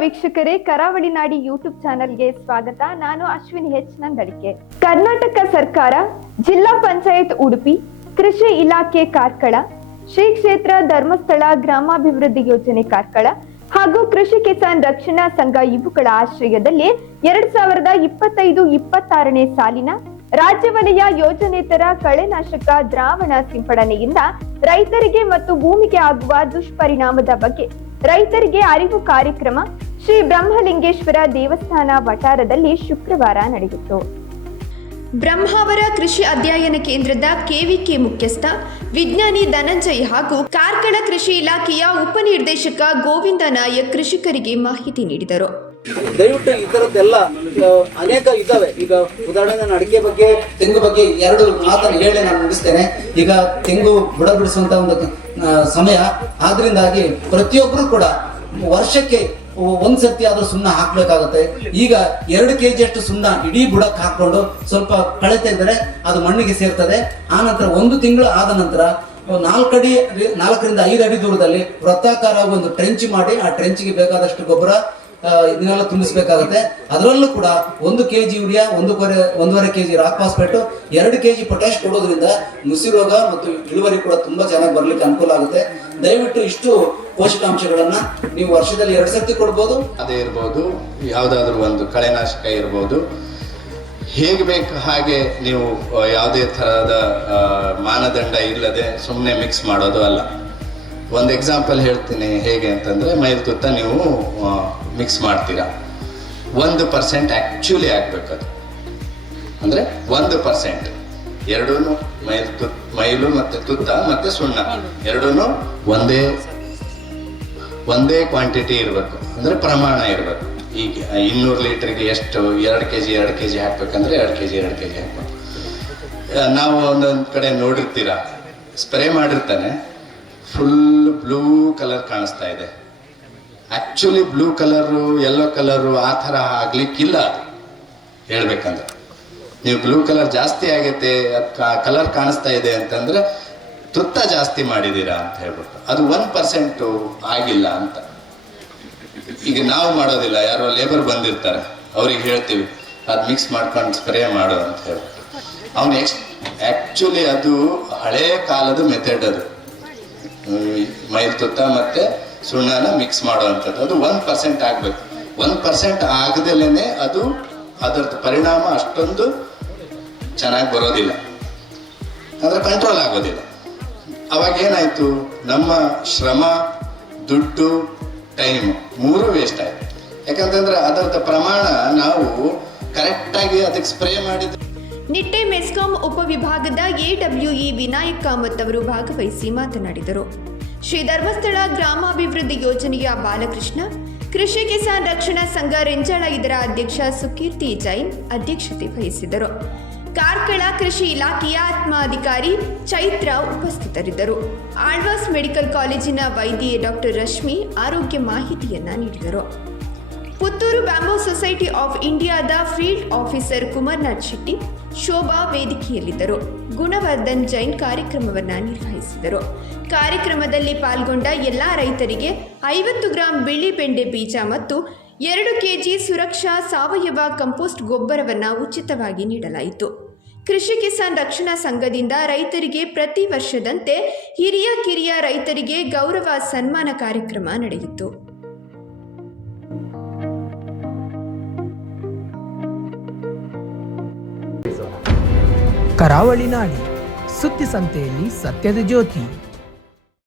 ವೀಕ್ಷಕರೇ, ಕರಾವಳಿ ನಾಡಿ ಯೂಟ್ಯೂಬ್ ಚಾನೆಲ್ಗೆ ಸ್ವಾಗತ. ನಾನು ಅಶ್ವಿನಿ ಹೆಚ್ ನಂದಡಿಕೆ. ಕರ್ನಾಟಕ ಸರ್ಕಾರ, ಜಿಲ್ಲಾ ಪಂಚಾಯತ್ ಉಡುಪಿ, ಕೃಷಿ ಇಲಾಖೆ ಕಾರ್ಕಳ, ಶ್ರೀ ಕ್ಷೇತ್ರ ಧರ್ಮಸ್ಥಳ ಗ್ರಾಮಾಭಿವೃದ್ಧಿ ಯೋಜನೆ ಕಾರ್ಕಳ ಹಾಗೂ ಕೃಷಿ ಕಿಸಾನ್ ರಕ್ಷಣಾ ಸಂಘ ಇವುಗಳ ಆಶ್ರಯದಲ್ಲಿ ಎರಡ್ ಸಾವಿರದ ಇಪ್ಪತ್ತೈದು ಇಪ್ಪತ್ತಾರನೇ ಸಾಲಿನ ರಾಜ್ಯ ವಲಯ ಯೋಜನೇತರ ಕಳೆನಾಶಕ ದ್ರಾವಣ ಸಿಂಪಡಣೆಯಿಂದ ರೈತರಿಗೆ ಮತ್ತು ಭೂಮಿಗೆ ಆಗುವ ದುಷ್ಪರಿಣಾಮದ ಬಗ್ಗೆ ರೈತರಿಗೆ ಅರಿವು ಕಾರ್ಯಕ್ರಮ ಶ್ರೀ ಬ್ರಹ್ಮಲಿಂಗೇಶ್ವರ ದೇವಸ್ಥಾನ ವಠಾರದಲ್ಲಿ ಶುಕ್ರವಾರ ನಡೆಯಿತು. ಬ್ರಹ್ಮಾವರ ಕೃಷಿ ಅಧ್ಯಯನ ಕೇಂದ್ರದ ಕೆವಿಕೆ ಮುಖ್ಯಸ್ಥ ವಿಜ್ಞಾನಿ ಧನಂಜಯ್ ಹಾಗೂ ಕಾರ್ಕಳ ಕೃಷಿ ಇಲಾಖೆಯ ಉಪನಿರ್ದೇಶಕ ಗೋವಿಂದ ನಾಯಕ್ ಕೃಷಿಕರಿಗೆ ಮಾಹಿತಿ ನೀಡಿದರು. ದಯವಿಟ್ಟು ಈ ಥರದ್ದೆಲ್ಲ ಅನೇಕ ಇದ್ದಾವೆ. ಈಗ ಉದಾಹರಣೆ, ನಾನು ಅಡಿಕೆ ಬಗ್ಗೆ, ತೆಂಗು ಬಗ್ಗೆ ಎರಡು ಮಾತನ್ನು ಹೇಳಿ ನಾನು ಮುಗಿಸ್ತೇನೆ. ಈಗ ತೆಂಗು ಬುಡ ಬಿಡಿಸುವಂತ ಒಂದು ಸಮಯ. ಆದ್ರಿಂದಾಗಿ ಪ್ರತಿಯೊಬ್ಬರು ಕೂಡ ವರ್ಷಕ್ಕೆ ಒಂದ್ ಸತಿ ಆದ್ರೂ ಸುಣ್ಣ ಹಾಕ್ಬೇಕಾಗುತ್ತೆ. ಈಗ ಎರಡು ಕೆಜಿ ಅಷ್ಟು ಸುಣ್ಣ ಇಡೀ ಬುಡಕ್ಕೆ ಹಾಕೊಂಡು ಸ್ವಲ್ಪ ಕಳೆ ತೆಗೆದರೆ ಅದು ಮಣ್ಣಿಗೆ ಸೇರ್ತದೆ. ಆ ನಂತರ ಒಂದು ತಿಂಗಳು ಆದ ನಂತರ ನಾಲ್ಕಡಿ ನಾಲ್ಕರಿಂದ ಐದು ಅಡಿ ದೂರದಲ್ಲಿ ವೃತ್ತಾಕಾರ ಒಂದು ಟ್ರೆಂಚ್ ಮಾಡಿ, ಆ ಟ್ರೆಂಚ್ಗೆ ಬೇಕಾದಷ್ಟು ಗೊಬ್ಬರ ಇದನ್ನೆಲ್ಲ ತುಂಬಿಸ್ಬೇಕಾಗುತ್ತೆ. ಅದರಲ್ಲೂ ಕೂಡ ಒಂದು ಕೆ ಜಿ ಯೂರಿಯಾ ಒಂದೂವರೆ ಒಂದೂವರೆ ಕೆಜಿ ರಾಕ್ ಫಾಸ್ಫೇಟ್ ಎರಡು ಕೆ ಜಿ ಪೊಟ್ಯಾಶ್ ಕೊಡೋದ್ರಿಂದ ನುಸಿ ರೋಗ ಮತ್ತು ಇಳುವರಿ ಕೂಡ ತುಂಬಾ ಚೆನ್ನಾಗಿ ಬರಲಿಕ್ಕೆ ಅನುಕೂಲ ಆಗುತ್ತೆ. ದಯವಿಟ್ಟು ಇಷ್ಟು ಪೋಷಕಾಂಶಗಳನ್ನ ನೀವು ವರ್ಷದಲ್ಲಿ ಎರಡು ಸರ್ತಿ ಕೊಡ್ಬೋದು. ಅದೇ ಇರ್ಬೋದು. ಯಾವುದಾದ್ರೂ ಒಂದು ಕಳೆನಾಶಕ ಇರ್ಬೋದು. ಹೇಗೆ ಬೇಕು ಹಾಗೆ ನೀವು ಯಾವುದೇ ಥರದ ಮಾನದಂಡ ಇಲ್ಲದೆ ಸುಮ್ಮನೆ ಮಿಕ್ಸ್ ಮಾಡೋದು ಅಲ್ಲ. ಒಂದು ಎಕ್ಸಾಂಪಲ್ ಹೇಳ್ತೀನಿ ಹೇಗೆ ಅಂತಂದರೆ, ಮೈಲ್ ತುತ್ತ ನೀವು ಮಿಕ್ಸ್ ಮಾಡ್ತೀರಾ? ಒಂದು ಪರ್ಸೆಂಟ್ ಆ್ಯಕ್ಚುಲಿ ಅದು ಅಂದರೆ ಒಂದು ಪರ್ಸೆಂಟ್ ಎರಡೂ ಮೈಲ್ ತುತ್ ಮೈಲು ಮತ್ತು ತುತ್ತ ಮತ್ತು ಸುಣ್ಣ. ಎರಡೂ ಒಂದೇ ಒಂದೇ ಕ್ವಾಂಟಿಟಿ ಇರಬೇಕು. ಅಂದರೆ ಪ್ರಮಾಣ ಇರಬೇಕು. ಈಗ ಇನ್ನೂರು ಲೀಟ್ರಿಗೆ ಎಷ್ಟು, ಎರಡು ಕೆ ಜಿ ಎರಡು ಕೆ ಜಿ ಹಾಕ್ಬೇಕಂದ್ರೆ ಎರಡು ಕೆ ಜಿ ಎರಡು ಕೆ ಜಿ ಹಾಕ್ಬೇಕು ನಾವು ಒಂದೊಂದು ಕಡೆ ನೋಡಿರ್ತೀರ? ಸ್ಪ್ರೇ ಮಾಡಿರ್ತಾನೆ. ಫುಲ್ ಬ್ಲೂ ಕಲರ್ ಕಾಣಿಸ್ತಾ ಇದೆ. Actually blue colour yellow colour ಆ ಥರ ಆಗ್ಲಿಕ್ಕಿಲ್ಲ ಅದು. ಹೇಳ್ಬೇಕಂದ್ರೆ. ನೀವು ಬ್ಲೂ ಕಲರ್ ಜಾಸ್ತಿ ಆಗೈತೆ ಕಲರ್ ಕಾಣಿಸ್ತಾ ಇದೆ ಅಂತಂದ್ರೆ ತುತ್ತ ಜಾಸ್ತಿ ಮಾಡಿದ್ದೀರಾ ಅಂತ ಹೇಳ್ಬಿಟ್ಟು. ಅದು ಒನ್ ಪರ್ಸೆಂಟು ಆಗಿಲ್ಲ ಅಂತ. ಈಗ ನಾವು ಮಾಡೋದಿಲ್ಲ, ಯಾರೋ ಲೇಬರ್ ಬಂದಿರ್ತಾರೆ, ಅವ್ರಿಗೆ ಹೇಳ್ತೀವಿ, ಅದು ಮಿಕ್ಸ್ ಮಾಡ್ಕೊಂಡು ಸ್ಪ್ರೇ ಮಾಡು ಅಂತ ಹೇಳ್ಬಿಟ್ಟು. ಅವನು ಎಕ್ಸ್ ಆ್ಯಕ್ಚುಲಿ ಅದು ಹಳೇ ಕಾಲದ ಮೆಥಡ್ ಅದು. ಮೈಲ್ ತುತ್ತ ಮತ್ತೆ ಸುಣ್ಣನ ಮಿಕ್ಸ್ ಮಾಡುವಂಥದ್ದು. ಅದು ಒನ್ ಪರ್ಸೆಂಟ್ ಆಗಬೇಕು. ಒನ್ ಪರ್ಸೆಂಟ್ ಆಗದಲ್ಲೇ ಅದು ಅದರದ್ದು ಪರಿಣಾಮ ಅಷ್ಟೊಂದು ಚೆನ್ನಾಗಿ ಬರೋದಿಲ್ಲ. ಅಂದರೆ ಕಂಟ್ರೋಲ್ ಆಗೋದಿಲ್ಲ. ಅವಾಗ ಏನಾಯಿತು? ನಮ್ಮ ಶ್ರಮ, ದುಡ್ಡು ಟೈಮ್ ಮೂರು ವೇಸ್ಟ್ ಆಯಿತು. ಯಾಕಂತಂದ್ರೆ ಅದರದ ಪ್ರಮಾಣ ನಾವು ಕರೆಕ್ಟಾಗಿ ಅದಕ್ಕೆ ಸ್ಪ್ರೇ ಮಾಡಿದ್ರೆ ನಿಟ್ಟೆ ಮೆಸ್ಕಾಂ ಉಪವಿಭಾಗದ ಎಡಬ್ಲ್ಯೂಇ ವಿನಾಯಕ್ ಕಾಮತ್ ಅವರು ಭಾಗವಹಿಸಿ ಮಾತನಾಡಿದರು. ಶ್ರೀ ಧರ್ಮಸ್ಥಳ ಗ್ರಾಮಾಭಿವೃದ್ಧಿ ಯೋಜನೆಯ ಬಾಲಕೃಷ್ಣ, ಕೃಷಿ ಕಿಸಾನ್ ರಕ್ಷಣಾ ಸಂಘ ರೆಂಜಾಳ ಇದರ ಅಧ್ಯಕ್ಷ ಸುಕೀರ್ತಿ ಜೈನ್ ಅಧ್ಯಕ್ಷತೆ ವಹಿಸಿದರು. ಕಾರ್ಕಳ ಕೃಷಿ ಇಲಾಖೆಯ ಆತ್ಮಾಧಿಕಾರಿ ಚೈತ್ರ ಉಪಸ್ಥಿತರಿದ್ದರು. ಆಳ್ವಾಸ್ ಮೆಡಿಕಲ್ ಕಾಲೇಜಿನ ವೈದ್ಯೆ ಡಾಕ್ಟರ್ ರಶ್ಮಿ ಆರೋಗ್ಯ ಮಾಹಿತಿಯನ್ನ ನೀಡಿದರು. ಪುತ್ತೂರು ಬ್ಯಾಂಬೋ ಸೊಸೈಟಿ ಆಫ್ ಇಂಡಿಯಾದ ಫೀಲ್ಡ್ ಆಫೀಸರ್ ಕುಮಾರ್ನಾಥ್ ಶೆಟ್ಟಿ ಶೋಭಾ ವೇದಿಕೆಯಲ್ಲಿದ್ದರು. ಗುಣವರ್ಧನ್ ಜೈನ್ ಕಾರ್ಯಕ್ರಮವನ್ನು ನಿರ್ವಹಿಸಿದರು. ಕಾರ್ಯಕ್ರಮದಲ್ಲಿ ಪಾಲ್ಗೊಂಡ ಎಲ್ಲ ರೈತರಿಗೆ ಐವತ್ತು ಗ್ರಾಂ ಬಿಳಿ ಬೆಂಡೆ ಬೀಜ ಮತ್ತು ಎರಡು ಕೆಜಿ ಸುರಕ್ಷಾ ಸಾವಯವ ಕಂಪೋಸ್ಟ್ ಗೊಬ್ಬರವನ್ನು ಉಚಿತವಾಗಿ ನೀಡಲಾಯಿತು. ಕೃಷಿ ಕಿಸಾನ್ ರಕ್ಷಣಾ ಸಂಘದಿಂದ ರೈತರಿಗೆ ಪ್ರತಿ ವರ್ಷದಂತೆ ಹಿರಿಯ ಕಿರಿಯ ರೈತರಿಗೆ ಗೌರವ ಸನ್ಮಾನ ಕಾರ್ಯಕ್ರಮ ನಡೆಯಿತು. ಕರಾವಳಿ ನಾಡಿ ಸುದ್ದಿ ಸಂತೆಯಲ್ಲಿ ಸತ್ಯದ ಜ್ಯೋತಿ.